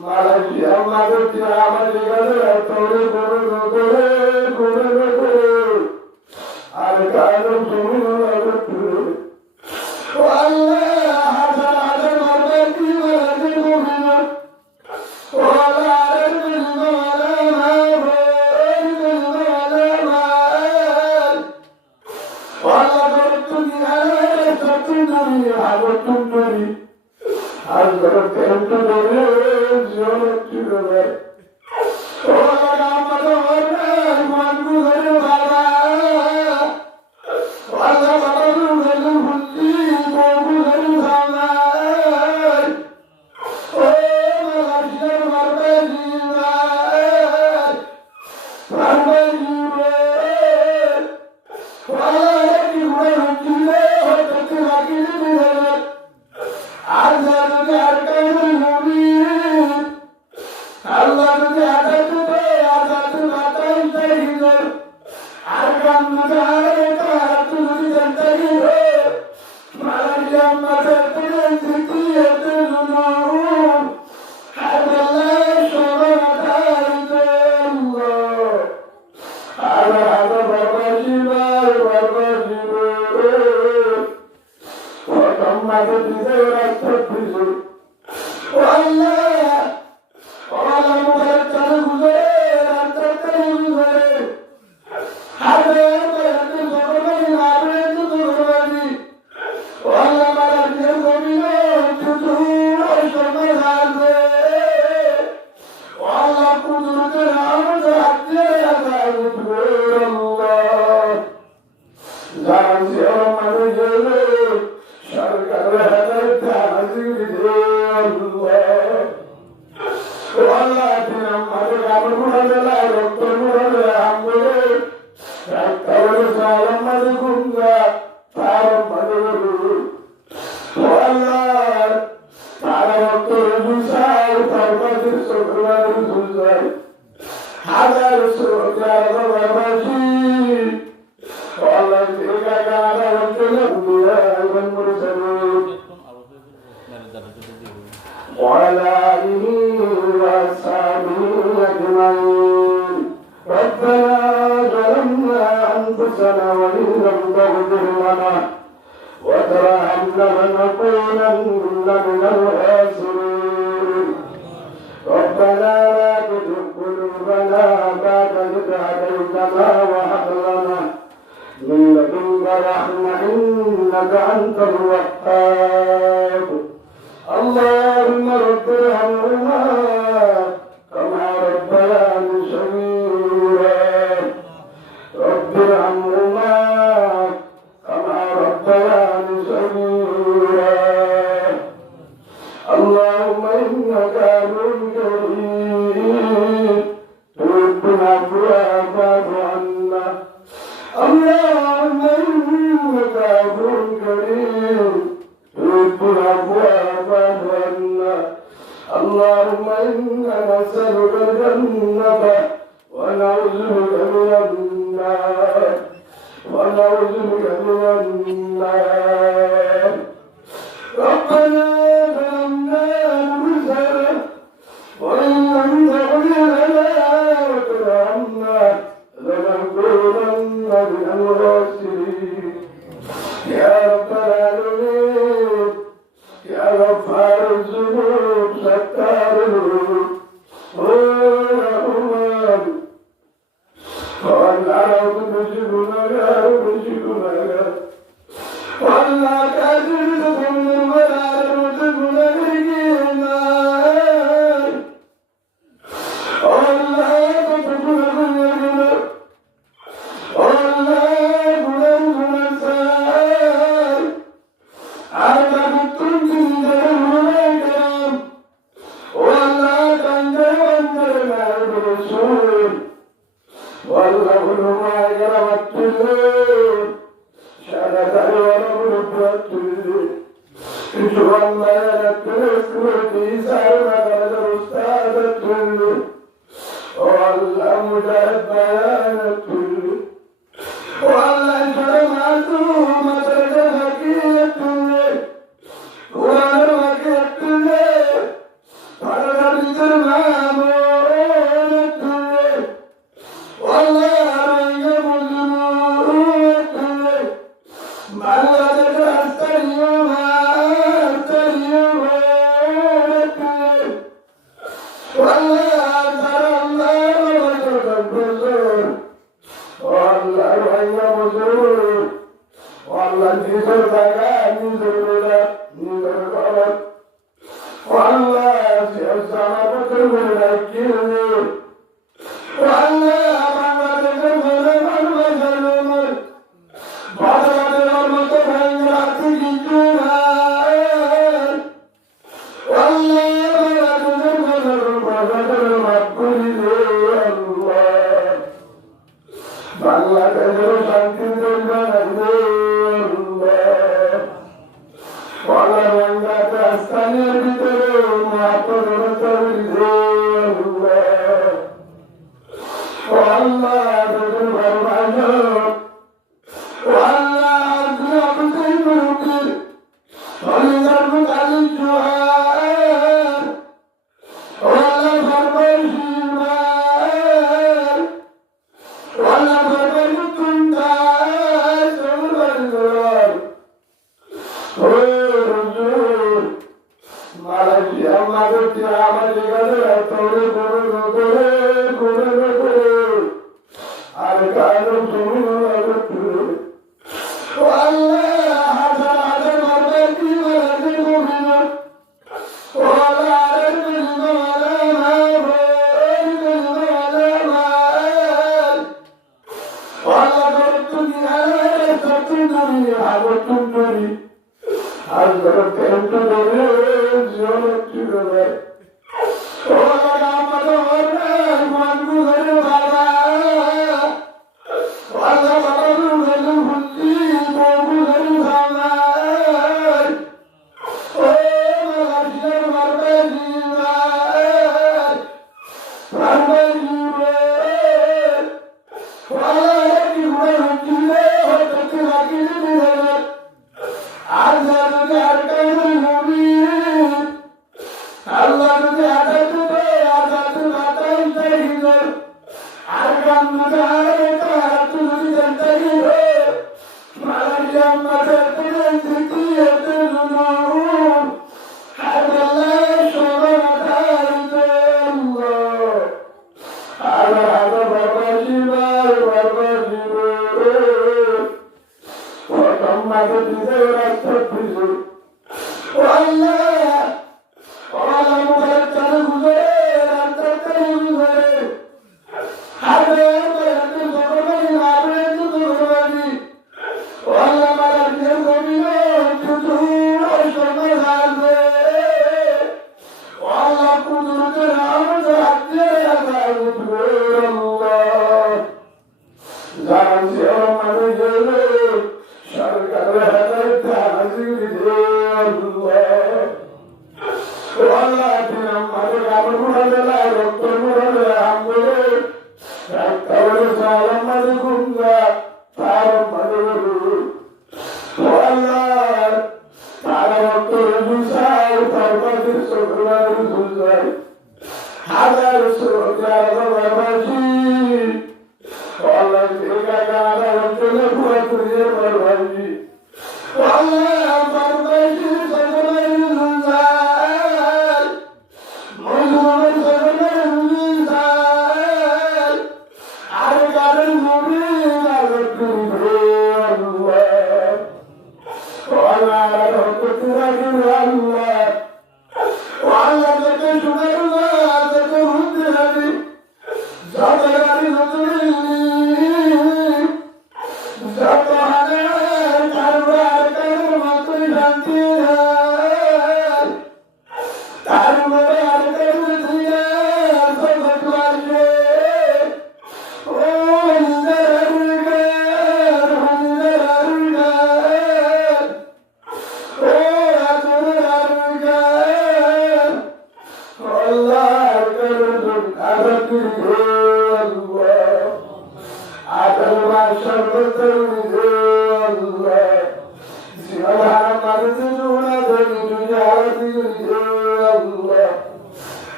Malaysia Malaysia Malaysia Tore Tore Tore Tore Tore Alkaru Tore Tore Allah Hasan Hasan Marbati Malaki Mumina Wala Arjuna Wala Bartuni Ala Satuni Havatuni Hazrat Tore ভিতরে নামো বাংলাদেশ রাস্তারিও নিজের জায়গা নিজের নিজের ঘর আল্লাহ শেষ জানা বছর বলে রাখি বাংলাদেশের শান্তি স্থানীয় ভিতরে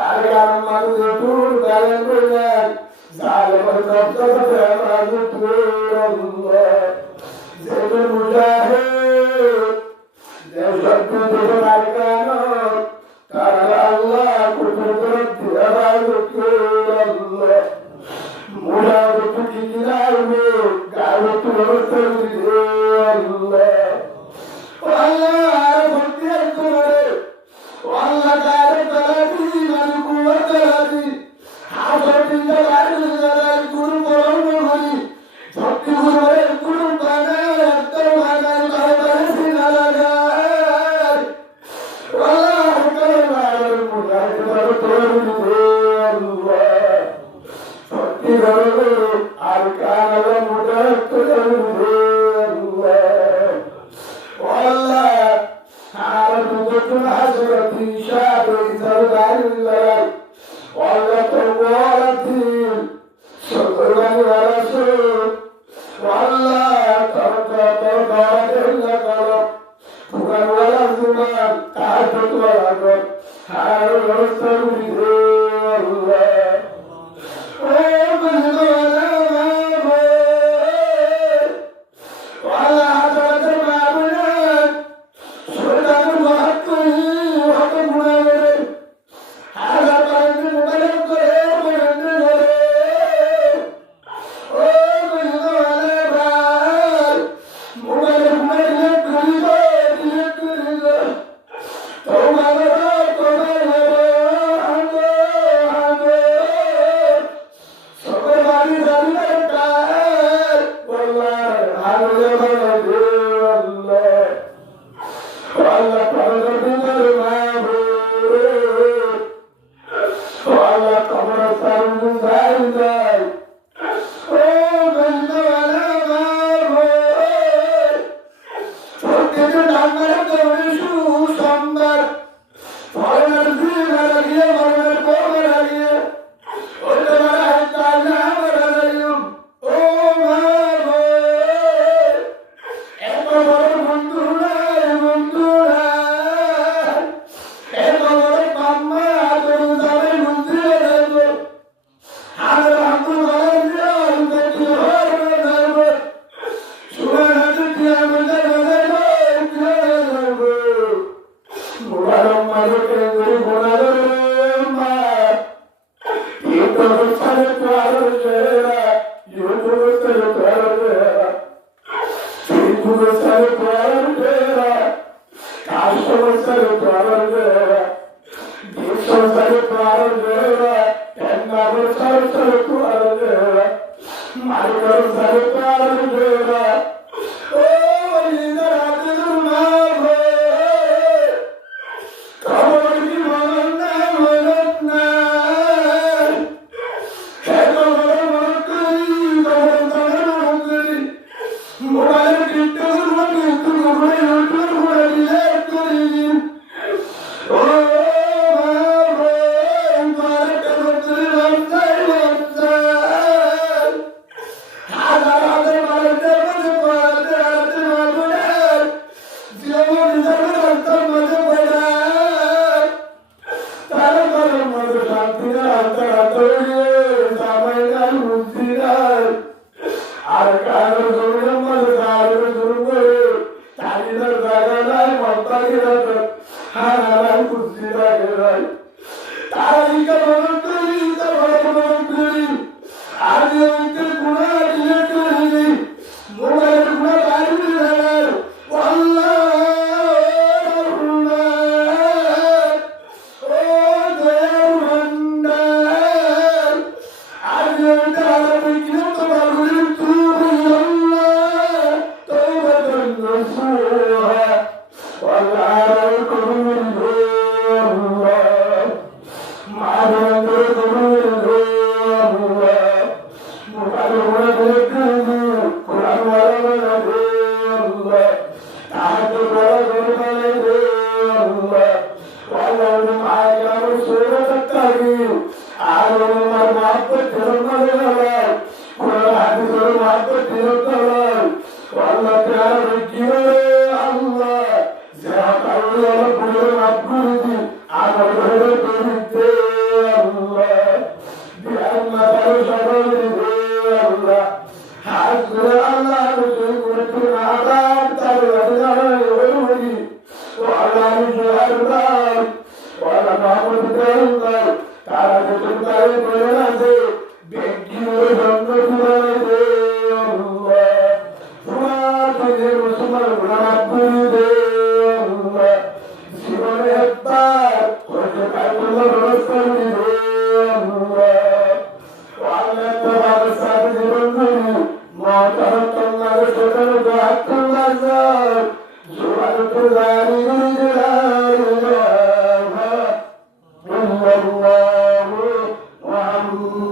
আর গান মাঝে দূর গায়ে বইলেন জালেমের দপ্তরে মাঝে দূর আল্লাহ যেবে মুজাহিদ দেশকে দেবার গান তারা আল্লাহ কুদরত দিয়া দূর আল্লাহ মুজাহিদ কি দিনাইবে গায়ে তোর সরিয়ে আল্লাহ আল্লাহ ভক্তি করে আল্লাহ তারে তারাতি মানে কুয়া তারাতি হাজতি তারাতি তারাতি গুরু পরম হরি ভক্তি গুরুরে গুরু বানায় আত্মা বানায় তারে সিনালাগায় আল্লাহ করে মায়ের মুজাহিদ করে তোর আল্লাহ ভক্তি করে আর কানালা মুজাহিদ করে আল্লাহ আল্লাহ আর দুজন হাজরতি শাহেদ জালালিল্লাহ আল্লাহ তাওয়ালাতি শুকরানি রাসূল আল্লাহ তাওয়ালাল্লাহ করো কুরআন ওয়ালা জুমান তাহাজ্জুদ ওয়ালা কর আর রাসূল আল্লাহ ও বন্ধুরা আল্লাহ হাজরতের মামুন সুলতান মহাত্মী হত গুণাবরে হাজার পারেন্দ্র মোবাইল করে মহেন্দ্র ধরে ও বন্ধুরা মোবাইল করিব তোমার সবে বাড়ি জানিয়ে কার বললার হামলে বলে আল্লাহ পাগল দিনের মাহবুব আল্লাহ কবর সারুন যাই যাই ও বন্ধুরা মাহবুব প্রত্যেক নামের করে সুসম্বার ফরের দিন লাগিয়ে ফরের পরে লাগিয়ে ও তোমার হাত নাম রাখুন ও মাহবুব এত বড় বন্ধু নাই বন্ধু নাই এত বড় মাম্মা তোর যাবে বুঝিয়ে দেব আর বাবু বলে আমি দেখি হয়ে যাব শুনে নাকি কি আমি দেব মুবারক মালিকে গুরু বলারে মা তো সারে তোর চেরা ইউটিউব তে তোর চেরা ইউটিউব সারে তোর চেরা কাশো সারে তোর চেরা দিশো সারে তোর চেরা এন্নাব সারে তোর চেরা মারকর সারে তোর চেরা ও ইদার আব্দুল মাহবুব কবর কি মননা মননা হেলো মনকরি কবর মনকরি মোবাইল কিট্টু মনকরি মোবাইল ইউটিউব মোবাইল করি ও মাহবুব তারে কবর বান্দাই বান্দাই হাজার হাজার মানুষের মধ্যে পড়াতে আসতে মাহবুব জীবন হিসাবে রাস্তার মধ্যে পড়া তারা করের মধ্যে শান্তি না তারা তৈরি জামাই নাই বুদ্ধি নাই আর কারো জমির মধ্যে কারো শুরু করে তালিদার জায়গা নাই মন্তাকি রাখে হানা নাই বুদ্ধি রাখে নাই তারা ইকা মনে করি ইকা মনে করি আর ইকে গুণা দিয়ে করি মোবাইল গুণা বাইরে দেয় আল্লাহ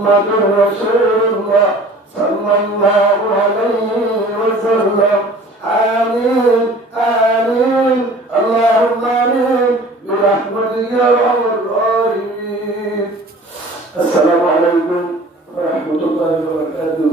محمد رسول الله صلى الله عليه وسلم آمين آمين اللهم آمين برحمتك يا أرحم الراحمين. السلام عليكم ورحمة الله وبركاته.